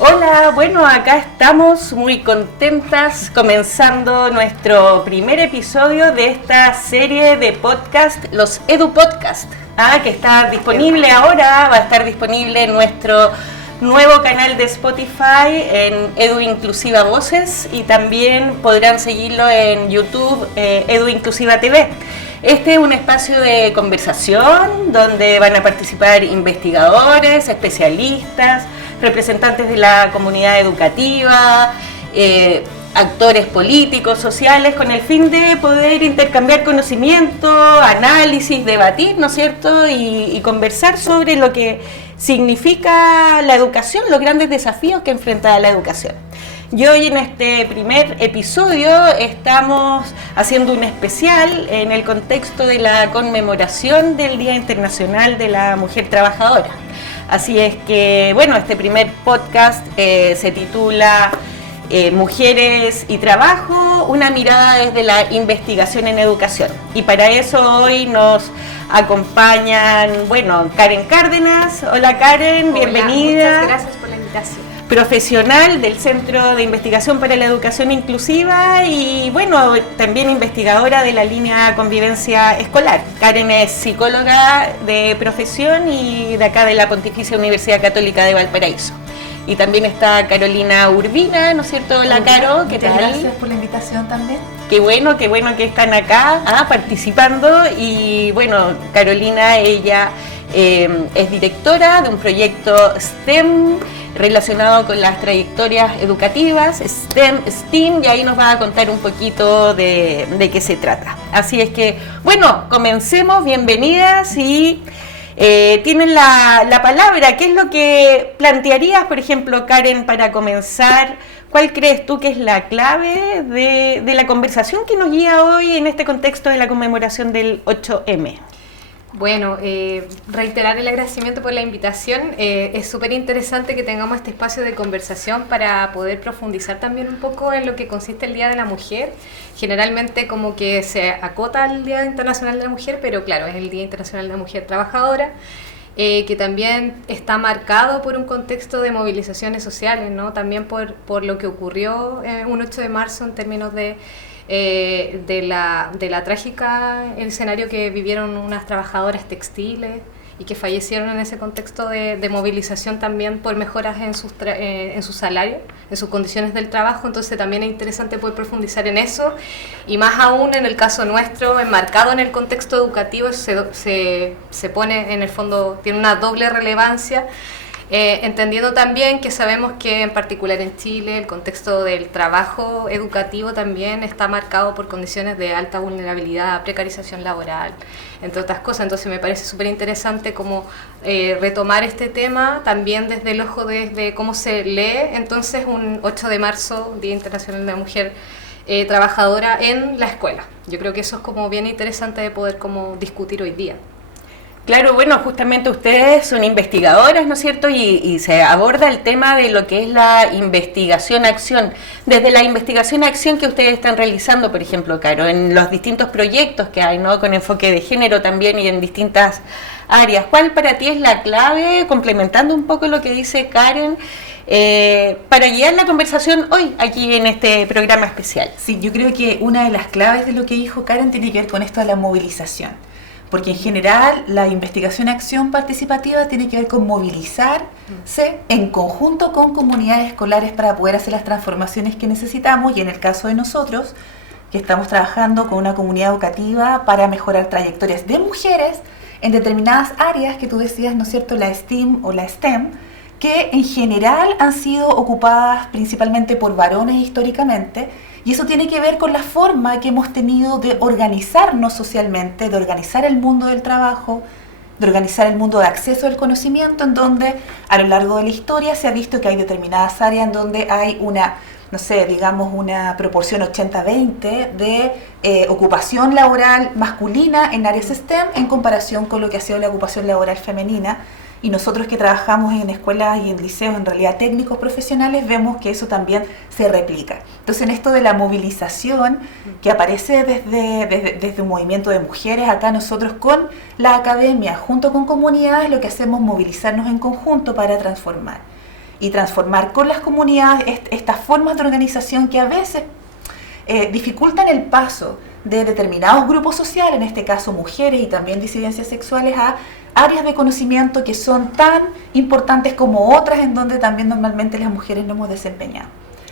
Hola, bueno, acá estamos muy contentas comenzando nuestro primer episodio de esta serie de podcast, los Edu Podcast, que está disponible ahora, va a estar disponible en nuestro nuevo canal de Spotify en Edu Inclusiva Voces y también podrán seguirlo en YouTube, Edu Inclusiva TV. Este es un espacio de conversación donde van a participar investigadores, especialistas, representantes de la comunidad educativa, actores políticos, sociales, con el fin de poder intercambiar conocimiento, análisis, debatir, ¿no es cierto? Y conversar sobre lo que significa la educación, los grandes desafíos que enfrenta la educación. Y hoy en este primer episodio estamos haciendo un especial en el contexto de la conmemoración del Día Internacional de la Mujer Trabajadora. Así es que, bueno, este primer podcast se titula Mujeres y Trabajo, una mirada desde la investigación en educación. Y para eso hoy nos acompañan, bueno, Karen Cárdenas. Hola Karen, hola, bienvenida. Muchas gracias por la invitación. Profesional del Centro de Investigación para la Educación Inclusiva y, bueno, también investigadora de la línea Convivencia Escolar. Karen es psicóloga de profesión y de acá de la Pontificia Universidad Católica de Valparaíso. Y también está Carolina Urbina, ¿no es cierto? Hola, Caro, ¿qué tal? Gracias por la invitación también. Qué bueno que están acá participando. Y bueno, Carolina, ella es directora de un proyecto STEM relacionado con las trayectorias educativas, STEAM, y ahí nos va a contar un poquito de qué se trata. Así es que, bueno, comencemos, bienvenidas y tienen la palabra. ¿Qué es lo que plantearías, por ejemplo, Karen, para comenzar? ¿Cuál crees tú que es la clave de la conversación que nos guía hoy en este contexto de la conmemoración del 8M? Bueno, reiterar el agradecimiento por la invitación. Es súper interesante que tengamos este espacio de conversación para poder profundizar también un poco en lo que consiste el Día de la Mujer. Generalmente como que se acota al Día Internacional de la Mujer, pero claro, es el Día Internacional de la Mujer Trabajadora, que también está marcado por un contexto de movilizaciones sociales, ¿no? También por lo que ocurrió un 8 de marzo en términos de la trágica escenario que vivieron unas trabajadoras textiles y que fallecieron en ese contexto de movilización también por mejoras en su salario, en sus condiciones del trabajo. Entonces también es interesante poder profundizar en eso, y más aún en el caso nuestro, enmarcado en el contexto educativo, se pone en el fondo, tiene una doble relevancia. Entendiendo también que sabemos que en particular en Chile el contexto del trabajo educativo también está marcado por condiciones de alta vulnerabilidad, precarización laboral, entre otras cosas. Entonces me parece súper interesante como retomar este tema también desde el ojo de cómo se lee entonces un 8 de marzo, Día Internacional de la Mujer Trabajadora en la escuela. Yo creo que eso es como bien interesante de poder como discutir hoy día. Claro, bueno, justamente ustedes son investigadoras, ¿no es cierto? Y se aborda el tema de lo que es la investigación-acción. Desde la investigación-acción que ustedes están realizando, por ejemplo, Caro, en los distintos proyectos que hay, ¿no? Con enfoque de género también y en distintas áreas. ¿Cuál para ti es la clave, complementando un poco lo que dice Karen, para guiar la conversación hoy aquí en este programa especial? Sí, yo creo que una de las claves de lo que dijo Karen tiene que ver con esto de la movilización. Porque en general la investigación-acción participativa tiene que ver con movilizarse en conjunto con comunidades escolares para poder hacer las transformaciones que necesitamos, y en el caso de nosotros, que estamos trabajando con una comunidad educativa para mejorar trayectorias de mujeres en determinadas áreas que tú decías, ¿no es cierto?, la STEAM o la STEM, que en general han sido ocupadas principalmente por varones históricamente. Y eso tiene que ver con la forma que hemos tenido de organizarnos socialmente, de organizar el mundo del trabajo, de organizar el mundo de acceso al conocimiento, en donde a lo largo de la historia se ha visto que hay determinadas áreas en donde hay una, no sé, digamos una proporción 80-20 de ocupación laboral masculina en áreas STEM en comparación con lo que ha sido la ocupación laboral femenina. Y nosotros que trabajamos en escuelas y en liceos, en realidad técnicos profesionales, vemos que eso también se replica. Entonces, en esto de la movilización que aparece desde un movimiento de mujeres, acá nosotros con la academia, junto con comunidades, lo que hacemos es movilizarnos en conjunto para transformar. y transformar con las comunidades estas formas de organización que a veces dificultan el paso de determinados grupos sociales, en este caso mujeres y también disidencias sexuales, a áreas de conocimiento que son tan importantes como otras en donde también normalmente las mujeres no hemos desempeñado.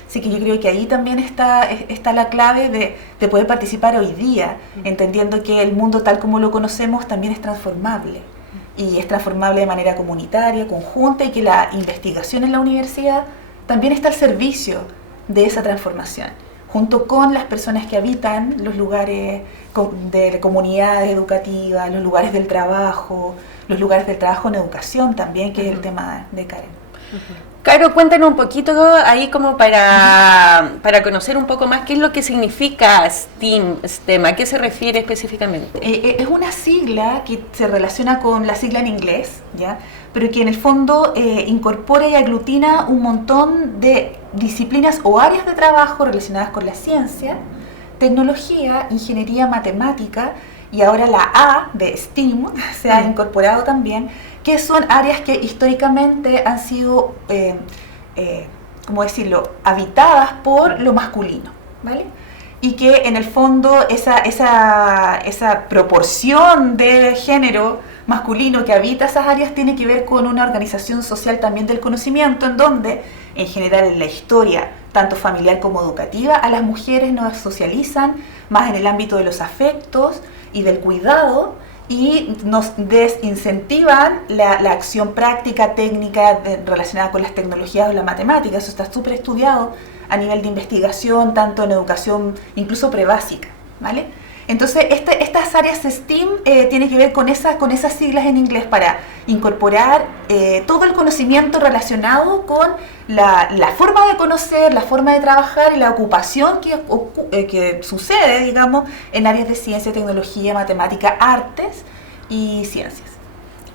Así que yo creo que ahí también está la clave de poder participar hoy día, entendiendo que el mundo tal como lo conocemos también es transformable. Y es transformable de manera comunitaria, conjunta, y que la investigación en la universidad también está al servicio de esa transformación, junto con las personas que habitan los lugares de comunidades educativas, los lugares del trabajo en educación también, que es el tema de Karen. Caro, cuéntanos un poquito ahí como para conocer un poco más qué es lo que significa STEM, ¿a qué se refiere específicamente? Es una sigla que se relaciona con la sigla en inglés, ¿ya? Pero que en el fondo incorpora y aglutina un montón de disciplinas o áreas de trabajo relacionadas con la ciencia, tecnología, ingeniería, matemática, y ahora la A de STEAM se ha incorporado también, que son áreas que históricamente han sido, ¿cómo decirlo?, habitadas por lo masculino, ¿vale? Y que en el fondo esa proporción de género masculino que habita esas áreas tiene que ver con una organización social también del conocimiento, en donde, en general en la historia, tanto familiar como educativa, a las mujeres nos socializan más en el ámbito de los afectos y del cuidado, y nos desincentivan la acción práctica, técnica relacionada con las tecnologías o la matemática. Eso está súper estudiado a nivel de investigación, tanto en educación incluso prebásica, ¿vale? Entonces, estas áreas STEAM tienen que ver con esas siglas en inglés para incorporar todo el conocimiento relacionado con la forma de conocer, la forma de trabajar y la ocupación que sucede, digamos, en áreas de ciencia, tecnología, matemática, artes y ciencias.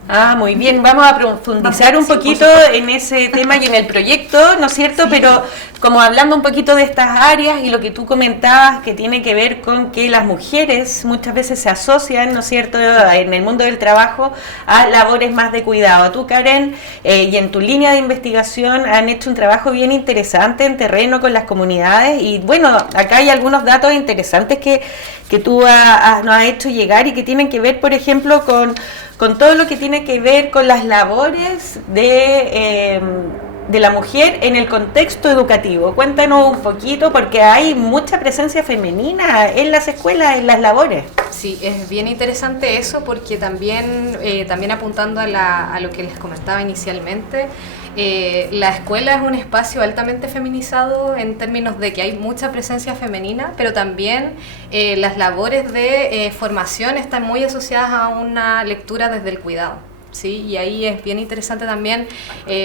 Ah, muy bien, vamos a profundizar un poquito en ese tema y en el proyecto, ¿no es cierto? Sí. Pero como hablando un poquito de estas áreas y lo que tú comentabas que tiene que ver con que las mujeres muchas veces se asocian, ¿no es cierto?, en el mundo del trabajo a labores más de cuidado. Tú, Karen, y en tu línea de investigación han hecho un trabajo bien interesante en terreno con las comunidades y bueno, acá hay algunos datos interesantes que tú nos has hecho llegar y que tienen que ver, por ejemplo, con todo lo que tiene que ver con las labores de la mujer en el contexto educativo. Cuéntanos un poquito, porque hay mucha presencia femenina en las escuelas, en las labores. Sí, es bien interesante eso, porque también apuntando a lo que les comentaba inicialmente, la escuela es un espacio altamente feminizado en términos de que hay mucha presencia femenina, pero también las labores de formación están muy asociadas a una lectura desde el cuidado, ¿sí? Y ahí es bien interesante también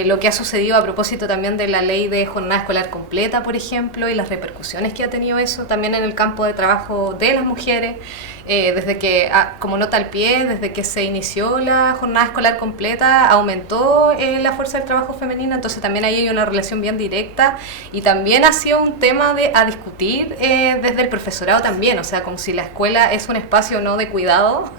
lo que ha sucedido a propósito también de la ley de jornada escolar completa, por ejemplo, y las repercusiones que ha tenido eso también en el campo de trabajo de las mujeres. Desde que, como nota al pie, desde que se inició la jornada escolar completa, aumentó la fuerza del trabajo femenina, entonces también ahí hay una relación bien directa y también ha sido un tema a discutir desde el profesorado también, o sea, como si la escuela es un espacio no de cuidado,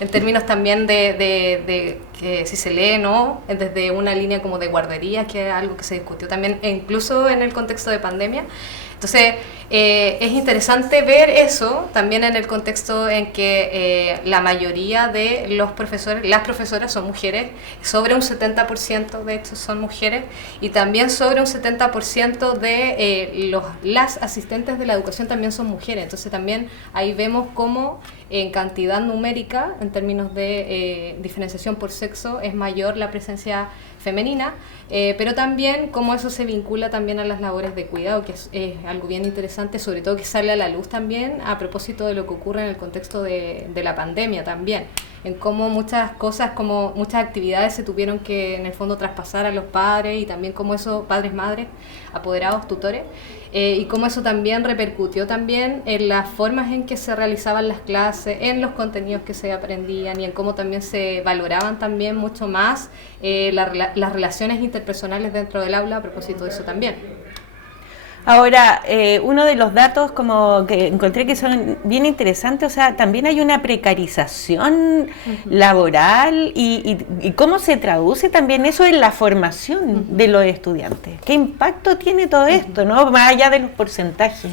en términos también de que si se lee, ¿no?, desde una línea como de guardería, que es algo que se discutió también, e incluso en el contexto de pandemia. Entonces, es interesante ver eso también en el contexto en que la mayoría de los profesores, las profesoras son mujeres, sobre un 70% de hecho son mujeres, y también sobre un 70% de las asistentes de la educación también son mujeres. Entonces también ahí vemos cómo en cantidad numérica, en términos de diferenciación por sexo, es mayor la presencia femenina, pero también cómo eso se vincula también a las labores de cuidado, que es algo bien interesante, sobre todo que sale a la luz también a propósito de lo que ocurre en el contexto de la pandemia también, en cómo muchas cosas, como muchas actividades se tuvieron que en el fondo traspasar a los padres y también cómo eso, padres, madres, apoderados, tutores, y cómo eso también repercutió también en las formas en que se realizaban las clases, en los contenidos que se aprendían y en cómo también se valoraban también mucho más las relaciones interpersonales dentro del aula a propósito de eso también. Ahora, uno de los datos como que encontré que son bien interesantes, o sea, también hay una precarización laboral y cómo se traduce también eso en la formación de los estudiantes. ¿Qué impacto tiene todo esto, no? Más allá de los porcentajes.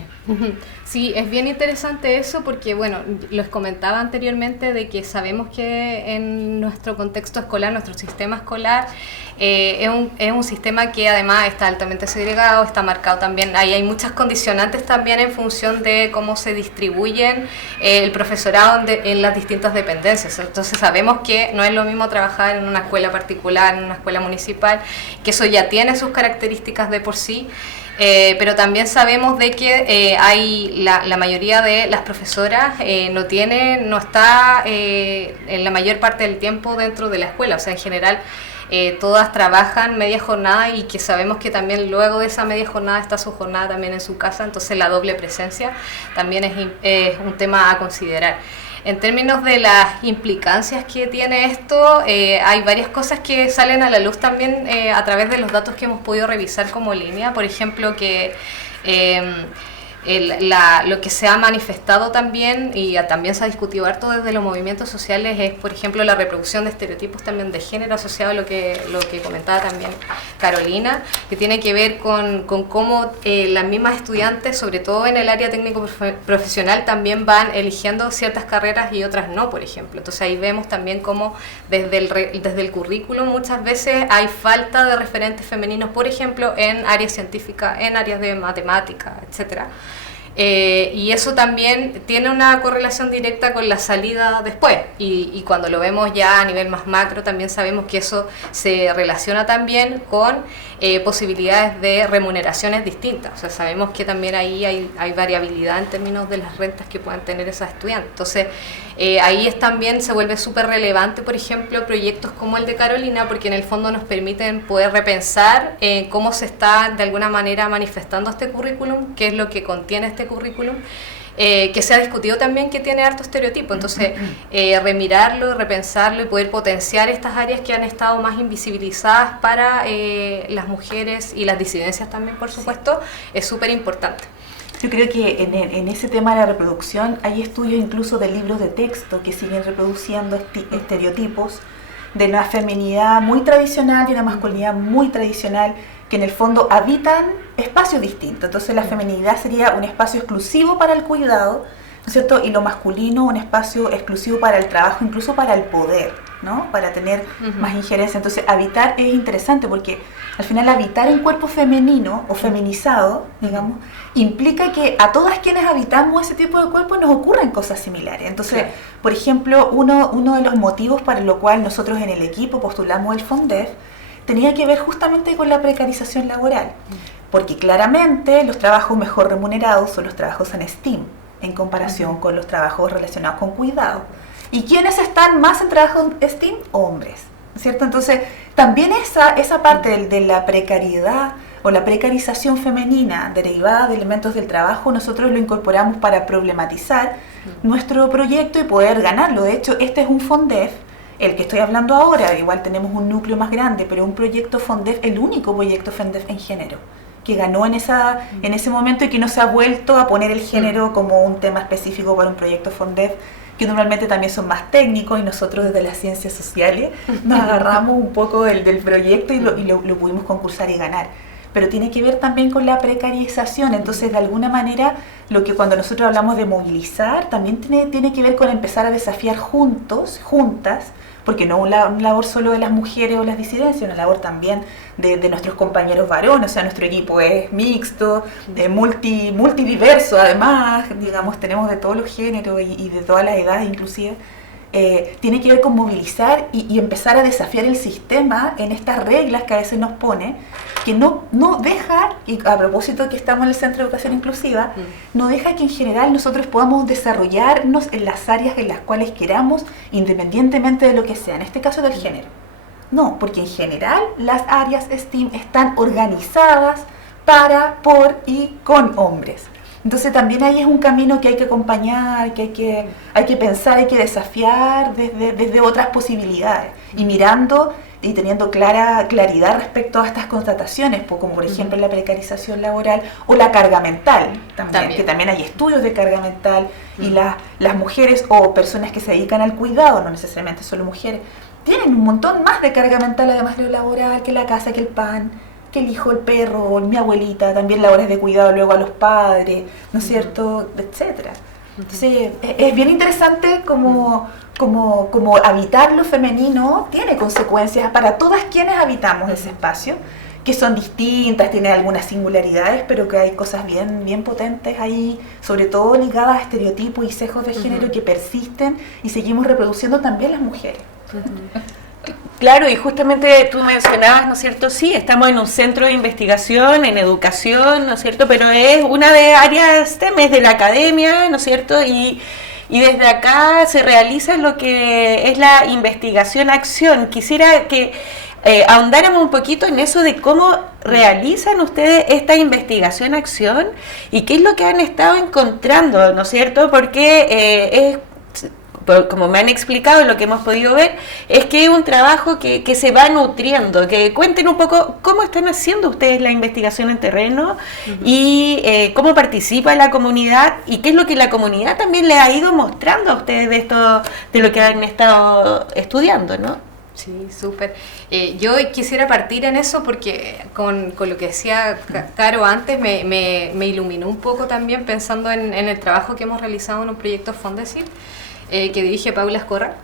Sí, es bien interesante eso porque, bueno, les comentaba anteriormente de que sabemos que en nuestro contexto escolar, nuestro sistema escolar, es un sistema que además está altamente segregado, está marcado también, ahí hay muchas condicionantes también en función de cómo se distribuyen el profesorado en las distintas dependencias. Entonces sabemos que no es lo mismo trabajar en una escuela particular, en una escuela municipal, que eso ya tiene sus características de por sí. Pero también sabemos de que hay la mayoría de las profesoras no está en la mayor parte del tiempo dentro de la escuela, o sea, en general todas trabajan media jornada y que sabemos que también luego de esa media jornada está su jornada también en su casa, entonces la doble presencia también es un tema a considerar. En términos de las implicancias que tiene esto, hay varias cosas que salen a la luz también a través de los datos que hemos podido revisar como línea. Por ejemplo, que lo que se ha manifestado también y también se ha discutido harto desde los movimientos sociales es, por ejemplo, la reproducción de estereotipos también de género asociado a lo que comentaba también Carolina, que tiene que ver con cómo las mismas estudiantes, sobre todo en el área técnico profesional, también van eligiendo ciertas carreras y otras no, por ejemplo. Entonces ahí vemos también cómo desde el currículum muchas veces hay falta de referentes femeninos, por ejemplo, en áreas científicas, en áreas de matemáticas, etcétera. Y eso también tiene una correlación directa con la salida después y cuando lo vemos ya a nivel más macro también sabemos que eso se relaciona también con posibilidades de remuneraciones distintas, o sea, sabemos que también ahí hay variabilidad en términos de las rentas que puedan tener esas estudiantes, entonces ahí también se vuelve súper relevante, por ejemplo, proyectos como el de Carolina, porque en el fondo nos permiten poder repensar cómo se está de alguna manera manifestando este currículum, qué es lo que contiene este currículum, que se ha discutido también que tiene harto estereotipo, entonces remirarlo, repensarlo y poder potenciar estas áreas que han estado más invisibilizadas para las mujeres y las disidencias también, por supuesto, es súper importante. Yo creo que en ese tema de la reproducción hay estudios incluso de libros de texto que siguen reproduciendo estereotipos de una feminidad muy tradicional y una masculinidad muy tradicional que en el fondo habitan espacios distintos. Entonces la feminidad sería un espacio exclusivo para el cuidado, ¿no es cierto? Y lo masculino un espacio exclusivo para el trabajo, incluso para el poder, ¿no? Para tener más injerencia. Entonces habitar es interesante porque al final habitar en cuerpo femenino o feminizado, digamos, implica que a todas quienes habitamos ese tipo de cuerpo nos ocurren cosas similares. Entonces, por ejemplo, uno de los motivos para lo cual nosotros en el equipo postulamos el FONDEF tenía que ver justamente con la precarización laboral, porque claramente los trabajos mejor remunerados son los trabajos en STEAM, en comparación con los trabajos relacionados con cuidado. ¿Y quiénes están más en trabajo en STEAM? Hombres, ¿cierto? Entonces, también esa parte de la precariedad o la precarización femenina derivada de elementos del trabajo, nosotros lo incorporamos para problematizar nuestro proyecto y poder ganarlo. De hecho, este es un FONDEF, el que estoy hablando ahora, igual tenemos un núcleo más grande, pero un proyecto FONDEF, el único proyecto FONDEF en género, que ganó en ese momento y que no se ha vuelto a poner el género como un tema específico para un proyecto FONDEF, que normalmente también son más técnicos y nosotros desde las ciencias sociales nos agarramos un poco del proyecto y lo pudimos concursar y ganar. Pero tiene que ver también con la precarización, entonces de alguna manera lo que cuando nosotros hablamos de movilizar también tiene que ver con empezar a desafiar juntas, porque no una labor solo de las mujeres o las disidencias, una labor también de nuestros compañeros varones, o sea, nuestro equipo es mixto, multidiverso además, digamos, tenemos de todos los géneros y de todas las edades inclusive. Tiene que ver con movilizar y empezar a desafiar el sistema en estas reglas que a veces nos pone, que no deja, y a propósito que estamos en el Centro de Educación Inclusiva, no deja que en general nosotros podamos desarrollarnos en las áreas en las cuales queramos, independientemente de lo que sea, en este caso del género. No, porque en general las áreas STEAM están organizadas para, por y con hombres. Entonces también ahí es un camino que hay que acompañar, que hay que pensar, hay que desafiar desde otras posibilidades y mirando y teniendo claridad respecto a estas constataciones, pues, como por ejemplo la precarización laboral o la carga mental, también. Que también hay estudios de carga mental, y las mujeres o personas que se dedican al cuidado, no necesariamente solo mujeres, tienen un montón más de carga mental además de lo laboral, que la casa, que el pan, que el hijo, el perro, mi abuelita, también labores de cuidado luego a los padres, ¿no es cierto?, etcétera. Entonces, es bien interesante como habitar lo femenino tiene consecuencias para todas quienes habitamos ese espacio, que son distintas, tienen algunas singularidades, pero que hay cosas bien potentes ahí, sobre todo ligadas a estereotipos y sesgos de género que persisten y seguimos reproduciendo también las mujeres. Claro, y justamente tú mencionabas, ¿no es cierto? Sí, estamos en un centro de investigación, en educación, ¿no es cierto? Pero es una de áreas temas de la academia, ¿no es cierto? Y desde acá se realiza lo que es la investigación-acción. Quisiera que ahondáramos un poquito en eso de cómo realizan ustedes esta investigación-acción y qué es lo que han estado encontrando, ¿no es cierto? Porque como me han explicado, lo que hemos podido ver es que es un trabajo que se va nutriendo. Que cuenten un poco cómo están haciendo ustedes la investigación en terreno y cómo participa la comunidad y qué es lo que la comunidad también les ha ido mostrando a ustedes de lo que han estado estudiando, ¿no? Sí, súper. Yo quisiera partir en eso porque con lo que decía Caro antes me iluminó un poco también pensando en el trabajo que hemos realizado en un proyecto Fondesit, que dirige Paula Escorra,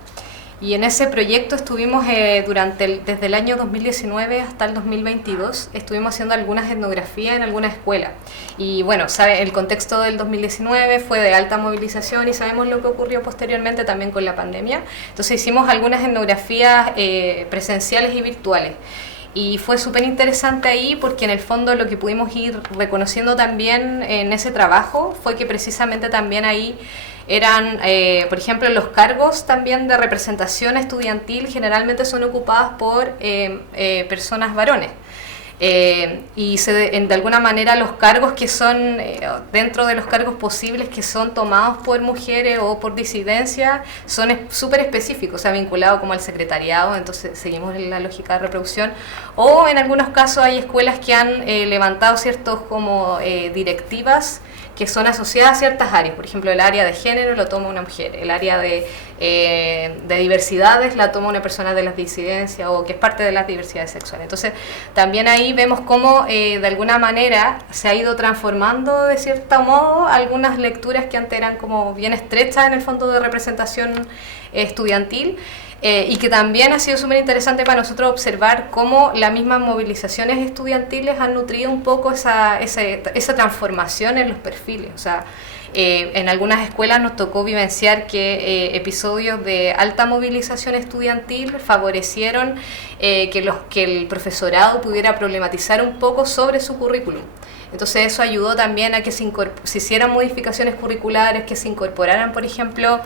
y en ese proyecto estuvimos desde el año 2019 hasta el 2022, estuvimos haciendo algunas etnografías en algunas escuelas, y bueno, el contexto del 2019 fue de alta movilización y sabemos lo que ocurrió posteriormente también con la pandemia, entonces hicimos algunas etnografías presenciales y virtuales. Y fue súper interesante ahí porque en el fondo lo que pudimos ir reconociendo también en ese trabajo fue que precisamente también ahí eran, por ejemplo, los cargos también de representación estudiantil generalmente son ocupados por personas varones. Y de alguna manera los cargos que son, dentro de los cargos posibles que son tomados por mujeres o por disidencia, son súper específicos, o sea, vinculados como al secretariado, entonces seguimos en la lógica de reproducción, o en algunos casos hay escuelas que han levantado ciertos como directivas que son asociadas a ciertas áreas, por ejemplo el área de género lo toma una mujer, el área de diversidades la toma una persona de las disidencias o que es parte de las diversidades sexuales. Entonces también ahí vemos cómo de alguna manera se ha ido transformando de cierto modo algunas lecturas que antes eran como bien estrechas en el fondo de representación estudiantil. Y que también ha sido súper interesante para nosotros observar cómo las mismas movilizaciones estudiantiles han nutrido un poco esa transformación en los perfiles. O sea, en algunas escuelas nos tocó vivenciar que episodios de alta movilización estudiantil favorecieron que el profesorado pudiera problematizar un poco sobre su currículum. Entonces eso ayudó también a que se hicieran modificaciones curriculares, que se incorporaran, por ejemplo,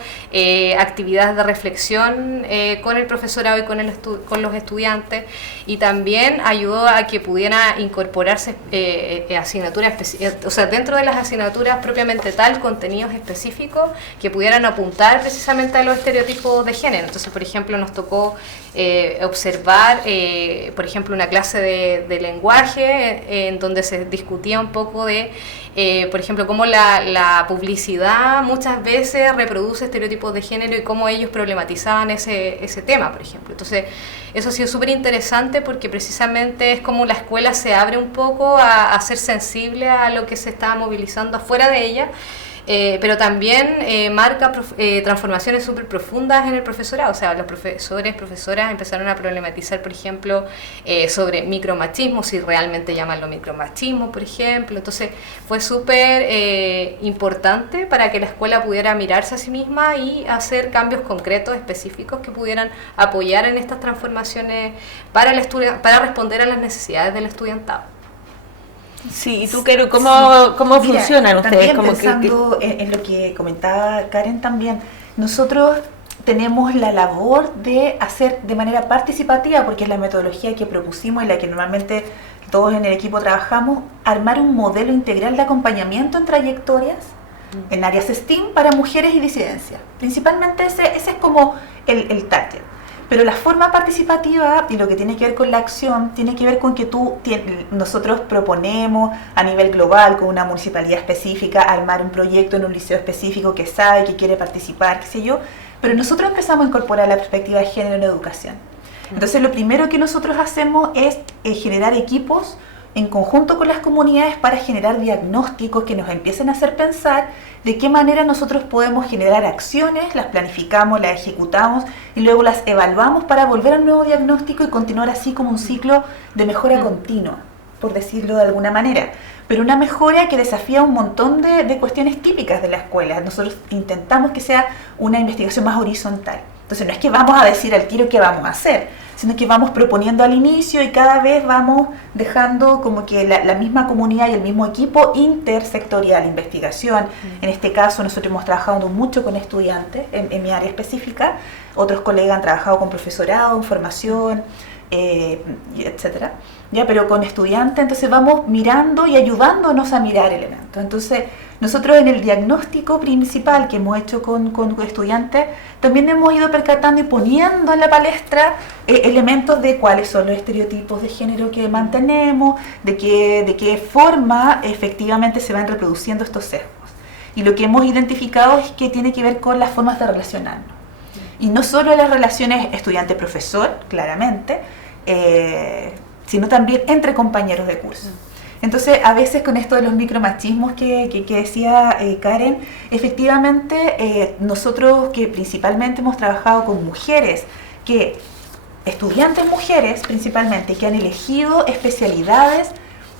actividades de reflexión con el profesorado y con los estudiantes, y también ayudó a que pudiera incorporarse asignaturas, o sea, dentro de las asignaturas propiamente tal, contenidos específicos que pudieran apuntar precisamente a los estereotipos de género. Entonces, por ejemplo, nos tocó observar, por ejemplo, una clase de lenguaje en donde se discutía un poco de, por ejemplo, cómo la publicidad muchas veces reproduce estereotipos de género y cómo ellos problematizaban ese tema, por ejemplo. Entonces, eso ha sido súper interesante porque precisamente es como la escuela se abre un poco a ser sensible a lo que se está movilizando afuera de ella. Pero también marca transformaciones súper profundas en el profesorado. O sea, los profesoras empezaron a problematizar, por ejemplo, sobre micromachismo, si realmente llamarlo micromachismo, por ejemplo. Entonces fue súper importante para que la escuela pudiera mirarse a sí misma y hacer cambios concretos, específicos, que pudieran apoyar en estas transformaciones para responder a las necesidades del estudiantado. Sí, y tú, Caro, ¿cómo funcionan ustedes? También pensando en lo que comentaba Karen también, nosotros tenemos la labor de hacer de manera participativa, porque es la metodología que propusimos y la que normalmente todos en el equipo trabajamos, armar un modelo integral de acompañamiento en trayectorias en áreas STEAM para mujeres y disidencias. Principalmente ese es como el target. Pero la forma participativa y lo que tiene que ver con la acción tiene que ver con que nosotros proponemos a nivel global con una municipalidad específica armar un proyecto en un liceo específico que sabe que quiere participar, qué sé yo, pero nosotros empezamos a incorporar la perspectiva de género en la educación. Entonces lo primero que nosotros hacemos es generar equipos en conjunto con las comunidades para generar diagnósticos que nos empiecen a hacer pensar de qué manera nosotros podemos generar acciones, las planificamos, las ejecutamos y luego las evaluamos para volver al nuevo diagnóstico y continuar así como un ciclo de mejora continua, por decirlo de alguna manera. Pero una mejora que desafía un montón de cuestiones típicas de la escuela. Nosotros intentamos que sea una investigación más horizontal. Entonces no es que vamos a decir al tiro qué vamos a hacer, sino que vamos proponiendo al inicio y cada vez vamos dejando como que la misma comunidad y el mismo equipo intersectorial, investigación. En este caso nosotros hemos trabajado mucho con estudiantes en mi área específica, otros colegas han trabajado con profesorado, en formación, etcétera, ya, pero con estudiantes, entonces vamos mirando y ayudándonos a mirar elementos. Entonces nosotros en el diagnóstico principal que hemos hecho con estudiantes también hemos ido percatando y poniendo en la palestra elementos de cuáles son los estereotipos de género que mantenemos, de qué forma efectivamente se van reproduciendo estos sesgos. Y lo que hemos identificado es que tiene que ver con las formas de relacionarnos. Y no solo las relaciones estudiante-profesor, claramente, sino también entre compañeros de curso. Entonces, a veces con esto de los micromachismos que decía Karen, efectivamente nosotros que principalmente hemos trabajado con mujeres, estudiantes mujeres principalmente, que han elegido especialidades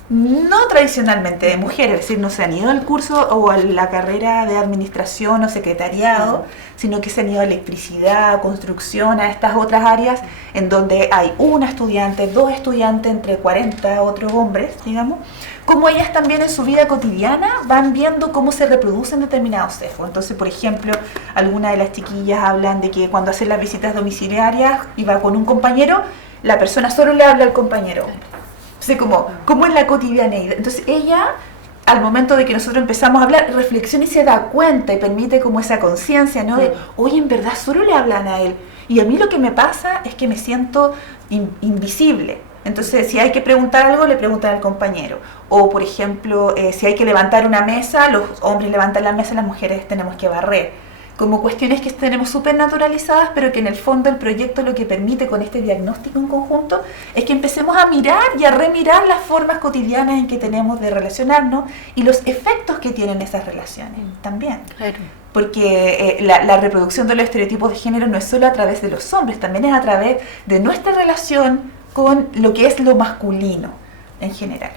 no tradicionalmente de mujeres, es decir, no se han ido al curso o a la carrera de administración o secretariado, sino que se han ido a electricidad, construcción, a estas otras áreas en donde hay una estudiante, dos estudiantes, entre 40 otros hombres, digamos, como ellas también en su vida cotidiana van viendo cómo se reproducen determinados sesgos. Entonces, por ejemplo, algunas de las chiquillas hablan de que cuando hacen las visitas domiciliarias y va con un compañero, la persona solo le habla al compañero. Entonces, como en la cotidianeidad. Entonces, ella, al momento de que nosotros empezamos a hablar, reflexiona y se da cuenta y permite como esa conciencia, ¿no? De, oye, en verdad solo le hablan a él. Y a mí lo que me pasa es que me siento invisible. Entonces, si hay que preguntar algo, le preguntan al compañero. O, por ejemplo, si hay que levantar una mesa, los hombres levantan la mesa, las mujeres tenemos que barrer. Como cuestiones que tenemos súper naturalizadas, pero que en el fondo el proyecto lo que permite con este diagnóstico en conjunto es que empecemos a mirar y a remirar las formas cotidianas en que tenemos de relacionarnos y los efectos que tienen esas relaciones también. Claro. Porque la reproducción de los estereotipos de género no es solo a través de los hombres, también es a través de nuestra relación con lo que es lo masculino en general.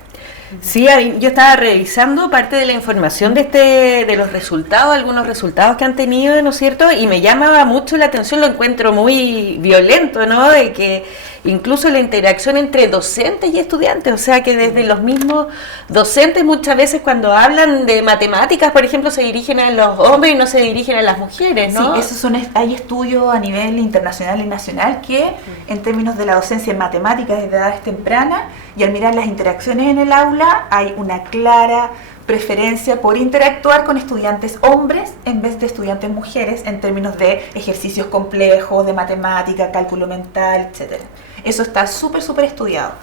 Sí, yo estaba revisando parte de la información de los resultados, algunos resultados que han tenido, ¿no es cierto? Y me llamaba mucho la atención, lo encuentro muy violento, ¿no? De que incluso la interacción entre docentes y estudiantes, o sea que desde los mismos docentes muchas veces cuando hablan de matemáticas, por ejemplo, se dirigen a los hombres y no se dirigen a las mujeres, ¿no? Sí, hay estudios a nivel internacional y nacional que en términos de la docencia en matemáticas desde edades tempranas y al mirar las interacciones en el aula hay una clara preferencia por interactuar con estudiantes hombres en vez de estudiantes mujeres en términos de ejercicios complejos, de matemática, cálculo mental, etc. Eso está súper estudiado.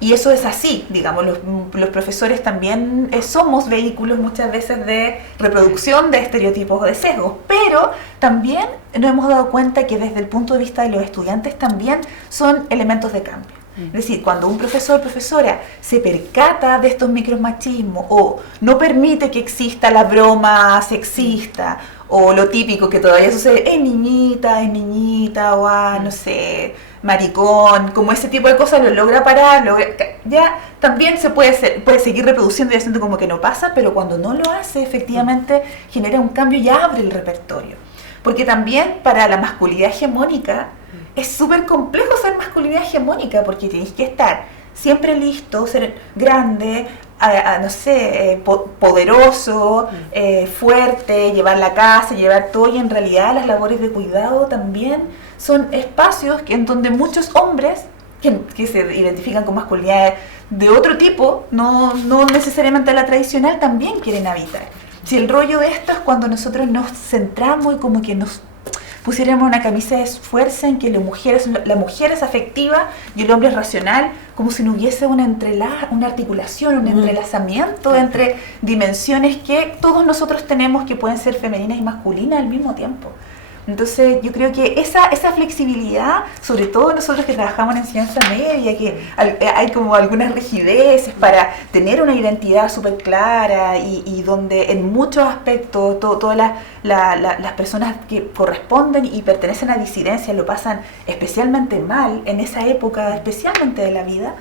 Y eso es así, digamos, los profesores también somos vehículos muchas veces de reproducción de estereotipos o de sesgos, pero también nos hemos dado cuenta que desde el punto de vista de los estudiantes también son elementos de cambio. Es decir, cuando un profesor o profesora se percata de estos micromachismos o no permite que exista la broma sexista o lo típico que todavía sucede, es niñita o no sé, maricón, como ese tipo de cosas, lo logra parar, ya también se puede seguir reproduciendo y haciendo como que no pasa, pero cuando no lo hace, efectivamente genera un cambio y abre el repertorio. Porque también para la masculinidad hegemónica es súper complejo ser masculinidad hegemónica, porque tienes que estar siempre listo, ser grande, no sé, poderoso, fuerte, llevar la casa, llevar todo, y en realidad las labores de cuidado también son espacios en donde muchos hombres que se identifican con masculinidad de otro tipo, no necesariamente la tradicional, también quieren habitar. Si el rollo de esto es cuando nosotros nos centramos y como que nos pusiéramos una camisa de fuerza en que la mujer es afectiva y el hombre es racional, como si no hubiese una articulación, un entrelazamiento entre dimensiones que todos nosotros tenemos, que pueden ser femeninas y masculinas al mismo tiempo. Entonces yo creo que esa flexibilidad, sobre todo nosotros que trabajamos en enseñanza media, que hay como algunas rigideces para tener una identidad súper clara y donde en muchos aspectos todas las personas que corresponden y pertenecen a disidencias lo pasan especialmente mal en esa época, especialmente de la vida.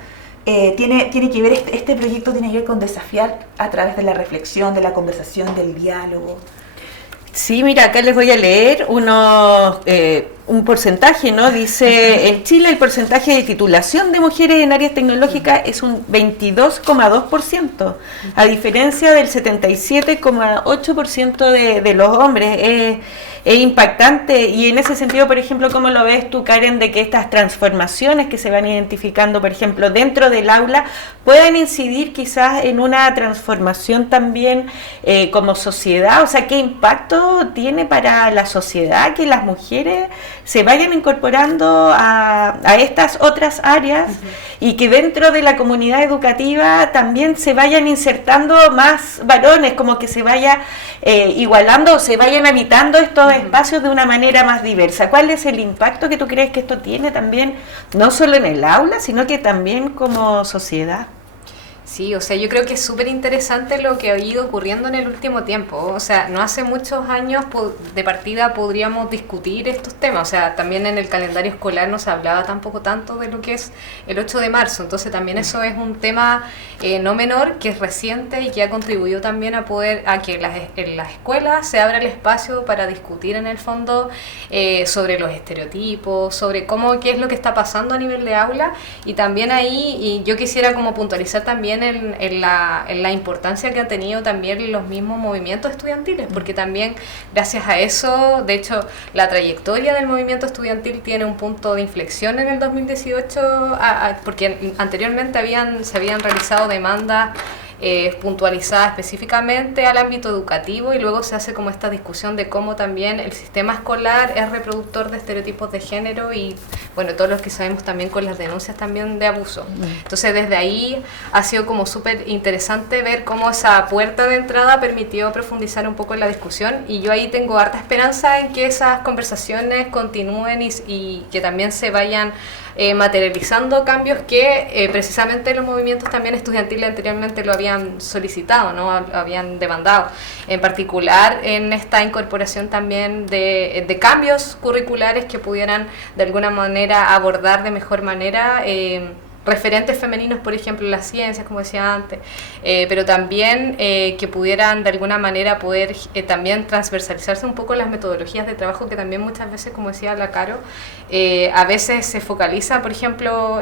Tiene que ver, este proyecto tiene que ver con desafiar a través de la reflexión, de la conversación, del diálogo. Sí, mira, acá les voy a leer un porcentaje, ¿no? Dice, en Chile el porcentaje de titulación de mujeres en áreas tecnológicas es un 22,2%, a diferencia del 77,8% de los hombres. Es impactante, y en ese sentido, por ejemplo, ¿cómo lo ves tú, Karen, de que estas transformaciones que se van identificando, por ejemplo, dentro del aula, puedan incidir quizás en una transformación también como sociedad? O sea, ¿qué impacto tiene para la sociedad que las mujeres se vayan incorporando a estas otras áreas y que dentro de la comunidad educativa también se vayan insertando más varones, como que se vaya igualando o se vayan habitando estos espacios de una manera más diversa? ¿Cuál es el impacto que tú crees que esto tiene también, no solo en el aula, sino que también como sociedad? Sí, o sea, yo creo que es súper interesante lo que ha ido ocurriendo en el último tiempo. O sea, no hace muchos años de partida podríamos discutir estos temas. O sea, también en el calendario escolar no se hablaba tampoco tanto de lo que es el 8 de marzo. Entonces también eso es un tema no menor, que es reciente y que ha contribuido también a que en las escuelas se abra el espacio para discutir en el fondo sobre los estereotipos, sobre qué es lo que está pasando a nivel de aula. Y también ahí, y yo quisiera como puntualizar también en la importancia que han tenido también los mismos movimientos estudiantiles, porque también gracias a eso, de hecho, la trayectoria del movimiento estudiantil tiene un punto de inflexión en el 2018, porque anteriormente se habían realizado demandas puntualizada específicamente al ámbito educativo, y luego se hace como esta discusión de cómo también el sistema escolar es reproductor de estereotipos de género y bueno, todos los que sabemos también con las denuncias también de abuso. Entonces desde ahí ha sido como súper interesante ver cómo esa puerta de entrada permitió profundizar un poco en la discusión, y yo ahí tengo harta esperanza en que esas conversaciones continúen y que también se vayan materializando cambios que precisamente los movimientos también estudiantiles anteriormente lo habían solicitado, ¿no? Habían demandado, en particular en esta incorporación también de cambios curriculares que pudieran de alguna manera abordar de mejor manera referentes femeninos, por ejemplo, en las ciencias, como decía antes, pero también que pudieran de alguna manera poder también transversalizarse un poco las metodologías de trabajo, que también muchas veces, como decía la Caro, a veces se focaliza, por ejemplo,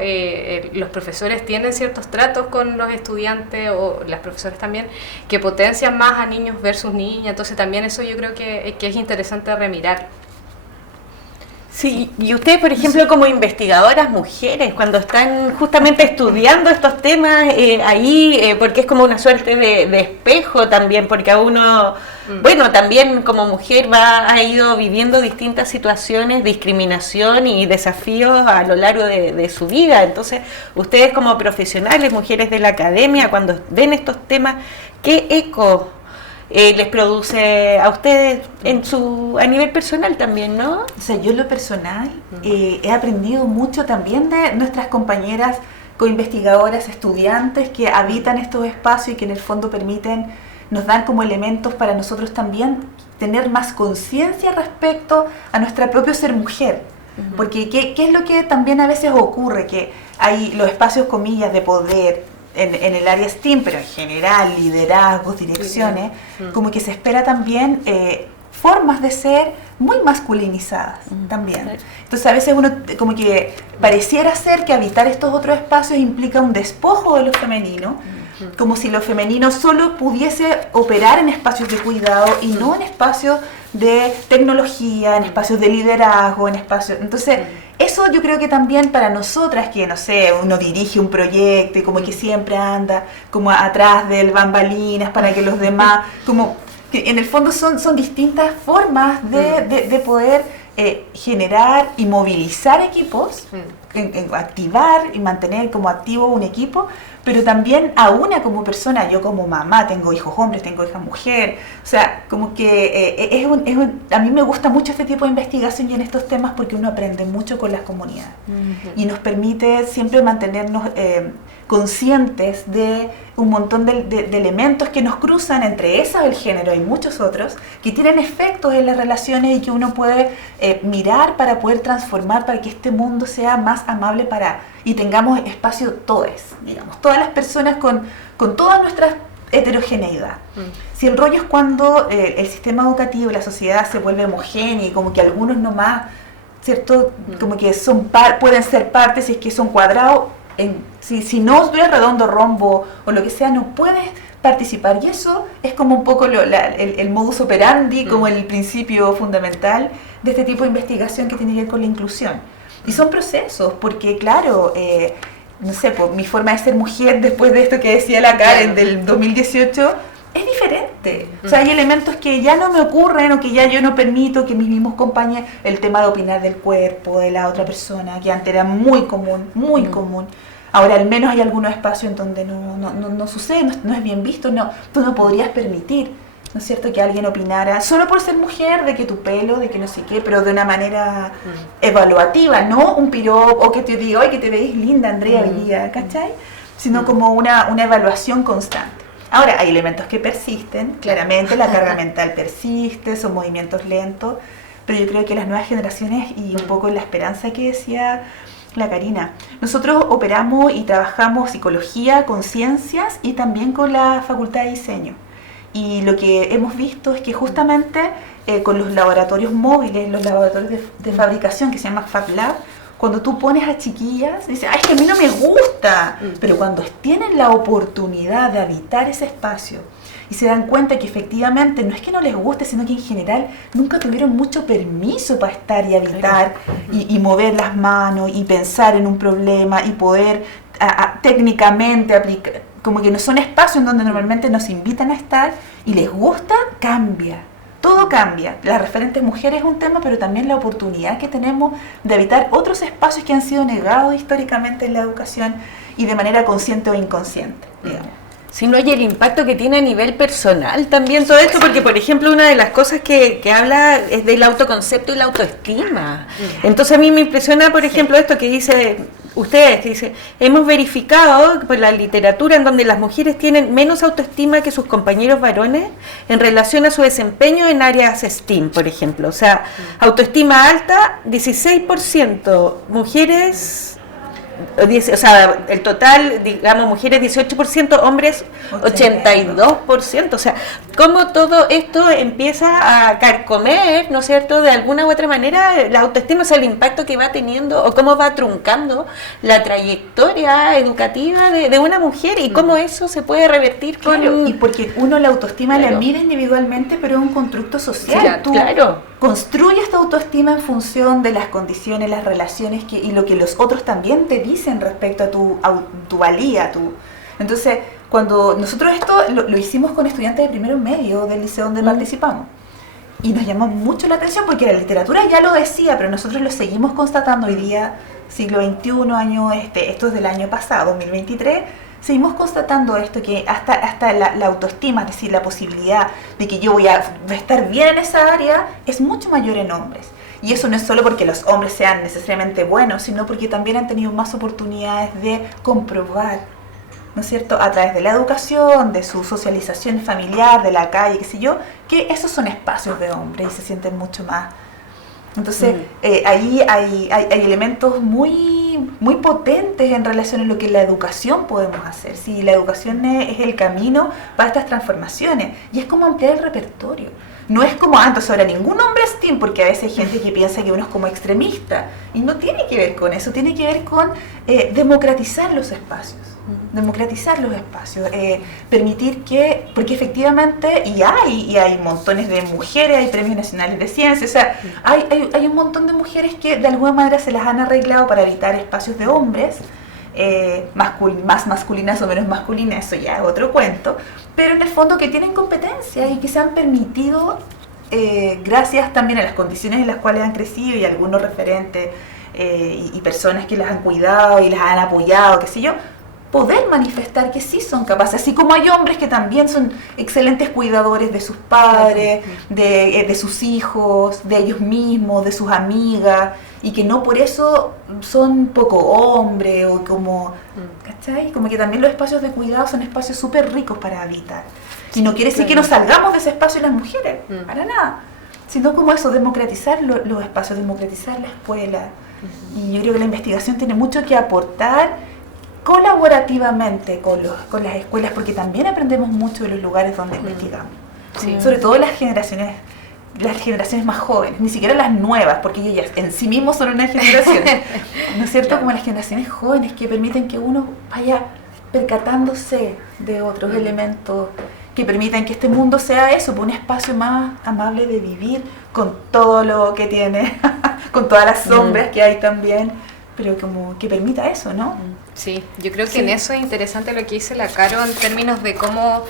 los profesores tienen ciertos tratos con los estudiantes, o las profesoras también, que potencian más a niños versus niñas, entonces también eso yo creo que es interesante remirar. Sí, y ustedes, por ejemplo, como investigadoras mujeres, cuando están justamente estudiando estos temas ahí, porque es como una suerte de espejo también, porque a uno, bueno, también como mujer ha ido viviendo distintas situaciones de discriminación y desafíos a lo largo de su vida. Entonces, ustedes como profesionales, mujeres de la academia, cuando ven estos temas, ¿qué eco les produce a ustedes a nivel personal también, no? O sea, yo en lo personal he aprendido mucho también de nuestras compañeras coinvestigadoras, estudiantes que habitan estos espacios y que en el fondo nos dan como elementos para nosotros también tener más conciencia respecto a nuestra propio ser mujer. Porque ¿qué es lo que también a veces ocurre? Que hay los espacios, comillas, de poder en el área STEAM, pero en general, liderazgos, direcciones, como que se espera también formas de ser muy masculinizadas también. Entonces a veces uno como que pareciera ser que habitar estos otros espacios implica un despojo de lo femenino, como si lo femenino solo pudiese operar en espacios de cuidado y no en espacios de tecnología, en espacios de liderazgo, en espacios... Entonces, eso yo creo que también para nosotras, que no sé, uno dirige un proyecto y como que siempre anda como atrás del bambalinas para que los demás, como que en el fondo son distintas formas de poder generar y movilizar equipos, activar y mantener como activo un equipo, pero también a una como persona, yo como mamá, tengo hijos hombres, tengo hijas mujer, o sea, como que a mí me gusta mucho este tipo de investigación y en estos temas porque uno aprende mucho con las comunidades y nos permite siempre mantenernos conscientes de un montón de elementos que nos cruzan entre esa del género y muchos otros que tienen efectos en las relaciones y que uno puede mirar para poder transformar para que este mundo sea más amable y tengamos espacio todos, digamos, todas las personas con toda nuestra heterogeneidad. Si el rollo es cuando el sistema educativo y la sociedad se vuelve homogénea y como que algunos nomás, ¿cierto? Como que pueden ser partes, si es que son cuadrados, si no es redondo, rombo o lo que sea, no puedes participar. Y eso es como un poco el modus operandi, como el principio fundamental de este tipo de investigación que tiene que ver con la inclusión. Y son procesos, porque claro, no sé, pues, mi forma de ser mujer después de esto que decía la Karen del 2018 es diferente. O sea, hay elementos que ya no me ocurren o que ya yo no permito que mis mismos compañeros, el tema de opinar del cuerpo de la otra persona, que antes era muy común, común. Ahora al menos hay algunos espacios en donde no sucede, no es bien visto, tú no podrías permitir, ¿no es cierto?, que alguien opinara solo por ser mujer, de que tu pelo, de que no sé qué, pero de una manera evaluativa, no un piropo, o que te diga, ¡ay, que te veis linda, Andrea, hoy día!, ¿cachai? Sino como una evaluación constante. Ahora, hay elementos que persisten, claramente la carga mental persiste, son movimientos lentos, pero yo creo que las nuevas generaciones y un poco la esperanza que decía la Karina, nosotros operamos y trabajamos psicología con ciencias y también con la facultad de diseño. Y lo que hemos visto es que justamente con los laboratorios móviles, los laboratorios de fabricación que se llaman Fab Lab, cuando tú pones a chiquillas, dicen, ¡ay, es que a mí no me gusta! Pero cuando tienen la oportunidad de habitar ese espacio y se dan cuenta que efectivamente no es que no les guste, sino que en general nunca tuvieron mucho permiso para estar y habitar y mover las manos y pensar en un problema y poder técnicamente aplicar, como que no son espacios en donde normalmente nos invitan a estar y les gusta, cambia. Todo cambia. Las referentes mujeres es un tema, pero también la oportunidad que tenemos de habitar otros espacios que han sido negados históricamente en la educación y de manera consciente o inconsciente, digamos. Si no hay el impacto que tiene a nivel personal también todo esto, porque por ejemplo una de las cosas que habla es del autoconcepto y la autoestima. Entonces a mí me impresiona, por ejemplo, esto que dice ustedes, que dice, hemos verificado por la literatura en donde las mujeres tienen menos autoestima que sus compañeros varones en relación a su desempeño en áreas STEAM, por ejemplo. O sea, autoestima alta, 16%, mujeres... O sea, el total, digamos, mujeres 18%, hombres 82%. O sea, cómo todo esto empieza a carcomer, ¿no es cierto?, de alguna u otra manera, la autoestima, o sea, el impacto que va teniendo o cómo va truncando la trayectoria educativa de una mujer y cómo eso se puede revertir con... Claro, y porque uno la autoestima la mira individualmente, pero es un constructo social. Claro. Construyes tu autoestima en función de las condiciones, las relaciones y lo que los otros también te dicen respecto a tu valía. Entonces, cuando nosotros esto lo hicimos con estudiantes de primero medio del liceo donde participamos, y nos llamó mucho la atención porque la literatura ya lo decía, pero nosotros lo seguimos constatando hoy día, siglo XXI, esto es del año pasado, 2023, seguimos constatando esto, que hasta la autoestima, es decir, la posibilidad de que yo voy a estar bien en esa área, es mucho mayor en hombres. Y eso no es solo porque los hombres sean necesariamente buenos, sino porque también han tenido más oportunidades de comprobar, ¿no es cierto?, a través de la educación, de su socialización familiar, de la calle, qué sé yo, que esos son espacios de hombres y se sienten mucho más. Entonces, ahí hay elementos muy potentes en relación a lo que la educación podemos hacer. Si la educación es el camino para estas transformaciones, y es como ampliar el repertorio. No es como antes, ahora ningún hombre es STEAM, porque a veces hay gente que piensa que uno es como extremista, y no tiene que ver con eso, tiene que ver con democratizar los espacios. Permitir que, porque efectivamente, y hay montones de mujeres, hay premios nacionales de ciencia, o sea, hay un montón de mujeres que de alguna manera se las han arreglado para evitar espacios de hombres, más masculinas o menos masculinas, eso ya es otro cuento, pero en el fondo que tienen competencia y que se han permitido gracias también a las condiciones en las cuales han crecido y algunos referentes y personas que las han cuidado y las han apoyado, qué sé yo, poder manifestar que sí son capaces, así como hay hombres que también son excelentes cuidadores de sus padres, de sus hijos, de ellos mismos, de sus amigas, y que no por eso son poco hombres o como, ¿cachai? Como que también los espacios de cuidado son espacios súper ricos para habitar. Y no quiere decir que nos salgamos de ese espacio las mujeres, para nada, sino como eso, democratizar los espacios, democratizar la escuela. Y yo creo que la investigación tiene mucho que aportar colaborativamente con las escuelas, porque también aprendemos mucho de los lugares donde investigamos. Sí. Sobre todo las generaciones más jóvenes, ni siquiera las nuevas, porque ellas en sí mismos son una generación, ¿no es cierto? Claro. Como las generaciones jóvenes que permiten que uno vaya percatándose de otros elementos que permitan que este mundo sea eso, un espacio más amable de vivir, con todo lo que tiene, con todas las sombras que hay también, pero como que permita eso, ¿no? Sí, yo creo que en eso es interesante lo que dice la Caro en términos de cómo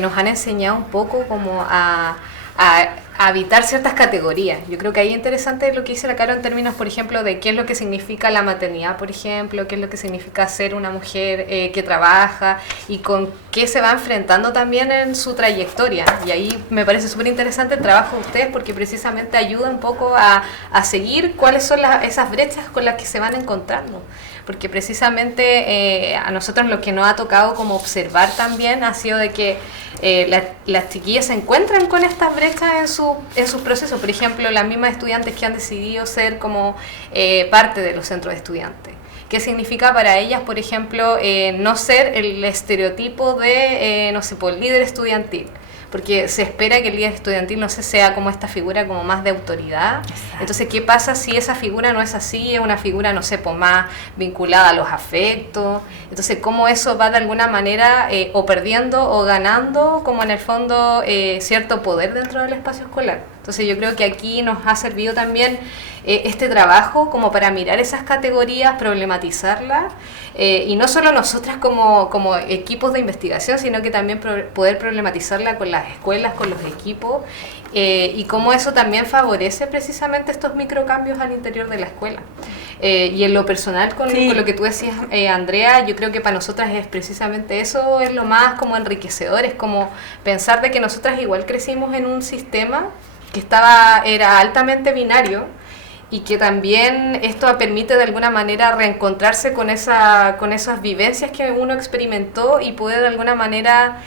nos han enseñado un poco como a habitar ciertas categorías. Yo creo que ahí es interesante lo que dice la Caro en términos, por ejemplo, de qué es lo que significa la maternidad, por ejemplo, qué es lo que significa ser una mujer que trabaja y con qué se va enfrentando también en su trayectoria. Y ahí me parece súper interesante el trabajo de ustedes porque precisamente ayuda un poco a seguir cuáles son esas brechas con las que se van encontrando. Porque precisamente a nosotros lo que nos ha tocado como observar también ha sido de que las chiquillas se encuentran con estas brechas en sus procesos. Por ejemplo, las mismas estudiantes que han decidido ser como parte de los centros de estudiantes. ¿Qué significa para ellas, por ejemplo, no ser el estereotipo de, no sé, líder estudiantil? Porque se espera que el líder estudiantil, no sé, sea como esta figura como más de autoridad. Exacto. Entonces, ¿qué pasa si esa figura no es así? Es una figura, no sé, más vinculada a los afectos. Entonces, ¿cómo eso va de alguna manera o perdiendo o ganando, como en el fondo, cierto poder dentro del espacio escolar? Entonces, yo creo que aquí nos ha servido también este trabajo como para mirar esas categorías, problematizarlas, y no solo nosotras como equipos de investigación, sino que también poder problematizarla con las escuelas, con los equipos, y cómo eso también favorece precisamente estos microcambios al interior de la escuela. Y en lo personal, con lo que tú decías, Andrea, yo creo que para nosotras es precisamente eso, es lo más como enriquecedor, es como pensar de que nosotras igual crecimos en un sistema que era altamente binario, y que también esto permite de alguna manera reencontrarse con esas vivencias que uno experimentó y poder de alguna manera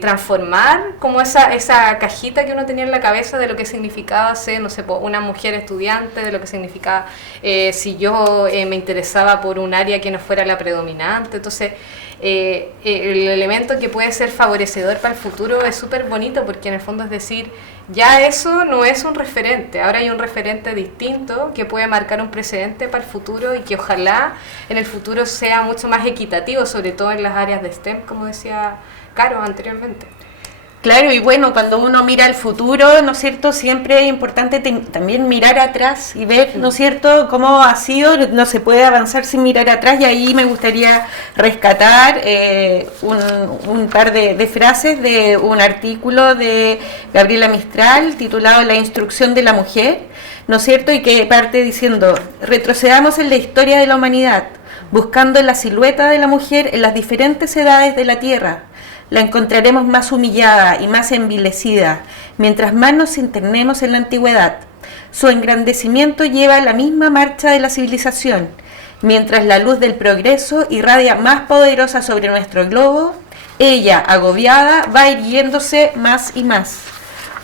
transformar como esa cajita que uno tenía en la cabeza de lo que significaba ser, no sé, una mujer estudiante, de lo que significaba si yo me interesaba por un área que no fuera la predominante. Entonces, el elemento que puede ser favorecedor para el futuro es súper bonito, porque en el fondo es decir, ya eso no es un referente, ahora hay un referente distinto que puede marcar un precedente para el futuro y que ojalá en el futuro sea mucho más equitativo, sobre todo en las áreas de STEM, como decía Caro anteriormente. Claro, y bueno, cuando uno mira al futuro, ¿no es cierto?, siempre es importante también mirar atrás y ver, ¿no es cierto?, cómo ha sido. No se puede avanzar sin mirar atrás, y ahí me gustaría rescatar un par de frases de un artículo de Gabriela Mistral titulado La instrucción de la mujer, ¿no es cierto?, y que parte diciendo: retrocedamos en la historia de la humanidad, buscando la silueta de la mujer en las diferentes edades de la Tierra. La encontraremos más humillada y más envilecida, mientras más nos internemos en la antigüedad. Su engrandecimiento lleva la misma marcha de la civilización. Mientras la luz del progreso irradia más poderosa sobre nuestro globo, ella, agobiada, va irguiéndose más y más.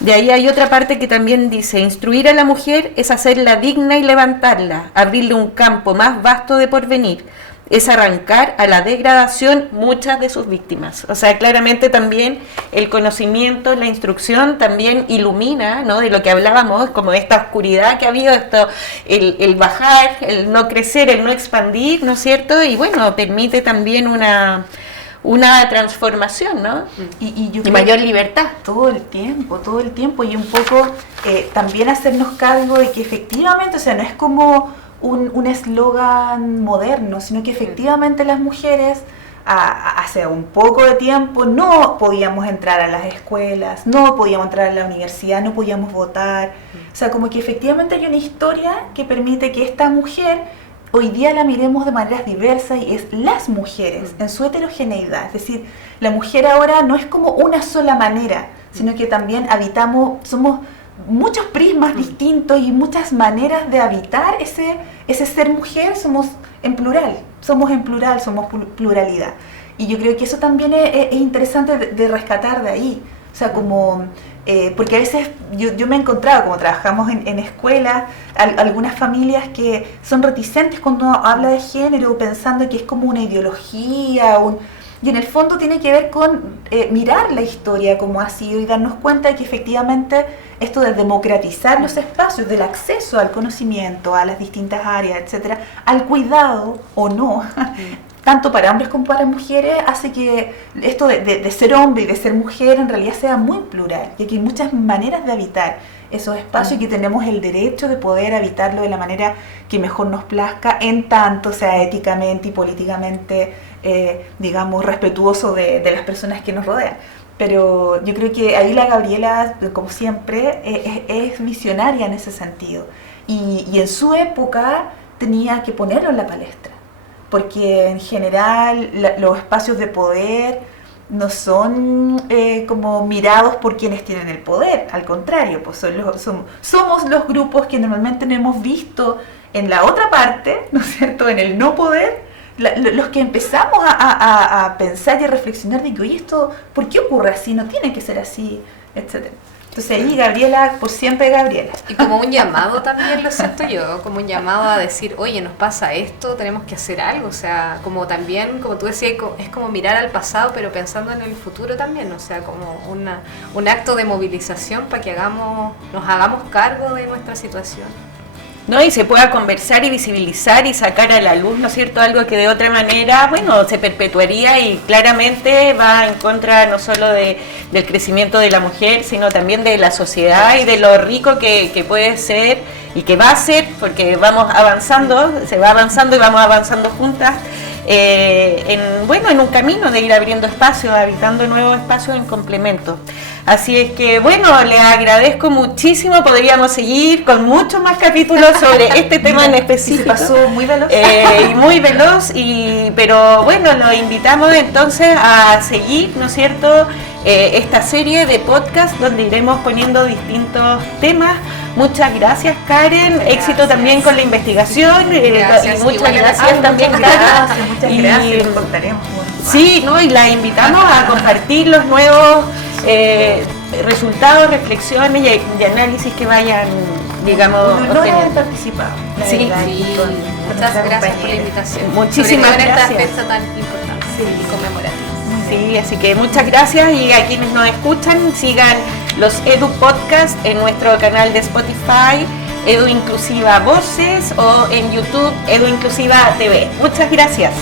De ahí hay otra parte que también dice: instruir a la mujer es hacerla digna y levantarla, abrirle un campo más vasto de porvenir. Es arrancar a la degradación muchas de sus víctimas. O sea, claramente también el conocimiento, la instrucción también ilumina, ¿no?, de lo que hablábamos, como esta oscuridad que ha habido, el bajar, el no crecer, el no expandir, ¿no es cierto? Y bueno, permite también una transformación, ¿no? Y mayor libertad. Todo el tiempo, y un poco también hacernos cargo de que efectivamente, o sea, no es como un eslogan moderno, sino que efectivamente las mujeres hace un poco de tiempo no podíamos entrar a las escuelas, no podíamos entrar a la universidad, no podíamos votar. O sea, como que efectivamente hay una historia que permite que esta mujer hoy día la miremos de maneras diversas, y es las mujeres en su heterogeneidad. Es decir, la mujer ahora no es como una sola manera, sino que también somos muchos prismas distintos y muchas maneras de habitar ese ser mujer. Somos en plural, somos pluralidad. Y yo creo que eso también es interesante de rescatar de ahí. O sea, como, porque a veces yo me he encontrado, como trabajamos en escuelas, algunas familias que son reticentes cuando habla de género, pensando que es como una ideología, y en el fondo tiene que ver con mirar la historia como ha sido y darnos cuenta de que efectivamente esto de democratizar los espacios, del acceso al conocimiento, a las distintas áreas, etcétera, al cuidado o no, tanto para hombres como para mujeres, hace que esto de ser hombre y de ser mujer en realidad sea muy plural, y que hay muchas maneras de habitar esos espacios y que tenemos el derecho de poder habitarlo de la manera que mejor nos plazca, en tanto sea éticamente y políticamente, digamos, respetuoso de las personas que nos rodean. Pero yo creo que ahí la Gabriela, como siempre, es visionaria en ese sentido. Y en su época tenía que ponerlo en la palestra, porque en general los espacios de poder no son como mirados por quienes tienen el poder. Al contrario, pues somos los grupos que normalmente no hemos visto en la otra parte, ¿no es cierto?, en el no poder, los que empezamos a pensar y a reflexionar de que, oye, esto, ¿por qué ocurre así? No tiene que ser así, etcétera. Entonces ahí Gabriela, por siempre Gabriela. Y como un llamado también lo siento yo, como un llamado a decir, oye, nos pasa esto, tenemos que hacer algo. O sea, como también, como tú decías, es como mirar al pasado, pero pensando en el futuro también. O sea, como un acto de movilización para que nos hagamos cargo de nuestra situación, ¿no? Y se pueda conversar y visibilizar y sacar a la luz, ¿no es cierto?, algo que de otra manera, bueno, se perpetuaría y claramente va en contra no solo del crecimiento de la mujer, sino también de la sociedad y de lo rico que puede ser y que va a ser, porque vamos avanzando, se va avanzando y vamos avanzando juntas, en un camino de ir abriendo espacios, habitando nuevos espacios en complemento. Así es que, bueno, les agradezco muchísimo. Podríamos seguir con muchos más capítulos sobre este tema en específico. Se pasó muy veloz. Y muy veloz, pero bueno, los invitamos entonces a seguir, ¿no es cierto?, esta serie de podcast donde iremos poniendo distintos temas. Muchas gracias, Karen. Gracias. Éxito también con la investigación. Gracias. Muchas gracias también. Muchas gracias. Contaremos. Sí, ¿no? Y la invitamos a compartir los nuevos resultados, reflexiones y análisis que vayan, digamos, no han participado. Sí. Muchas gracias por la invitación. Muchísimas gracias. En esta fecha tan importante y conmemorativa. Sí, así que muchas gracias, y a quienes nos escuchan, sigan los Edu Podcast en nuestro canal de Spotify, Edu Inclusiva Voces, o en YouTube, Edu Inclusiva TV. Muchas gracias.